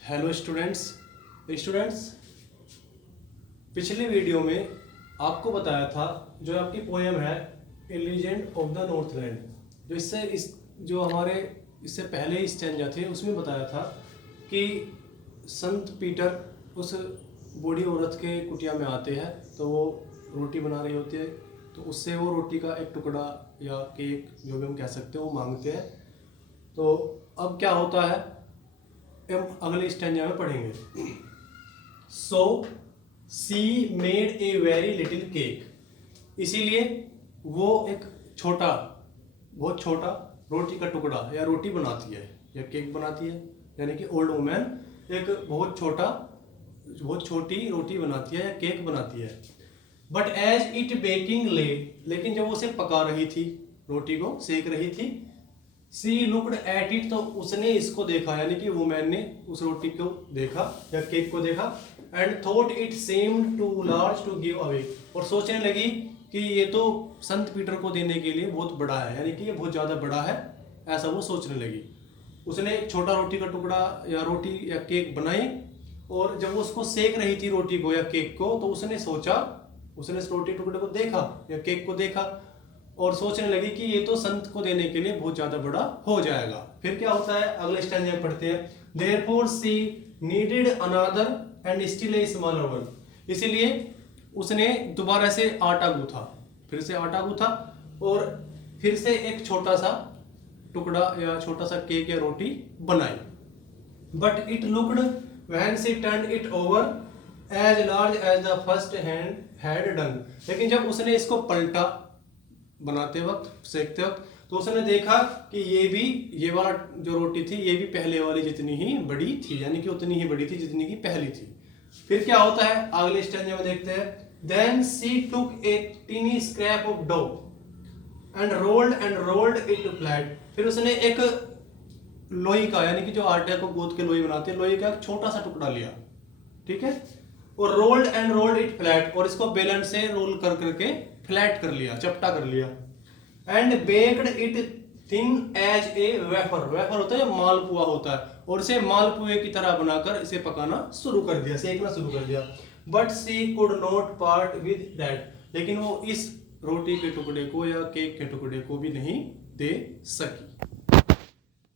Hello students. पिछले video में आपको बताया था जो आपकी पोएम है ए लीजेंड ऑफ द नॉर्थलैंड, जो हमारे इससे पहले स्टैंजा थे उसमें बताया था कि संत पीटर उस बूढ़ी औरत के कुटिया में आते हैं तो वो रोटी बना रही होती है, तो उससे वो रोटी का एक टुकड़ा या केक जो भी हम कह सकते हैं वो मांगते हैं। तो अब क्या होता है हम अगले स्टैंजा में पढ़ेंगे। So she made a very little cake, इसीलिए वो एक बहुत छोटा रोटी का टुकड़ा या रोटी बनाती है या केक बनाती है, यानी कि ओल्ड वुमेन एक बहुत छोटी रोटी बनाती है या केक बनाती है। बट एज इट बेकिंग ले, लेकिन जब उसे पका रही थी, रोटी को सेक रही थी, सी लुक्ड एट इट, तो उसने इसको देखा, यानी कि वुमेन ने उस रोटी को देखा या केक को देखा, and thought it seemed too large to give away, और सोचने लगी कि ये तो संत पीटर को देने के लिए बहुत बड़ा है, यानी कि ये बहुत ज़्यादा बड़ा है, ऐसा वो सोचने लगी। उसने एक छोटा रोटी का टुकड़ा या रोटी या केक बनाई, और जब वो उसको सेक रही थी रोटी को या केक को, तो उसने इस रोटी टुकड़े को देखा या केक को देखा और सोचने लगी कि ये तो संत को देने के लिए बहुत ज्यादा बड़ा हो जाएगा। फिर क्या होता है अगले स्टैंजा में पढ़ते हैं। Therefore she needed another and still a smaller one, इसीलिए उसने दोबारा से आटा गूथा और फिर से एक छोटा सा टुकड़ा या छोटा सा केक या रोटी बनाई। But it looked when she turned it over as large as the first hand had done, लेकिन जब उसने इसको पलटा बनाते वक्त, सेकते वक्त, तो उसने देखा कि ये वाला जो रोटी थी ये भी पहले वाली जितनी ही बड़ी थी, यानी कि उतनी ही बड़ी थी जितनी की पहली थी। फिर क्या होता है अगले स्टेंजा में देखते हैं। Then she took a tiny scrap of dough and rolled it flat, फिर उसने एक लोई का, यानी कि जो आटे को गूंथ के लोई बनाते हैं, लोई का एक छोटा सा टुकड़ा लिया, ठीक है, और रोल्ड इट फ्लैट, और इसको बेलन से रोल करके फ्लैट कर लिया, चपटा कर लिया। And baked it thin as a wafer होता है, मालपुआ होता है, और इसे मालपुए की तरह बनाकर इसे पकाना शुरू कर दिया, सेकना शुरू कर दिया। But she could not part with that, लेकिन वो इस रोटी के टुकड़े को या केक के टुकड़े को भी नहीं दे सकी।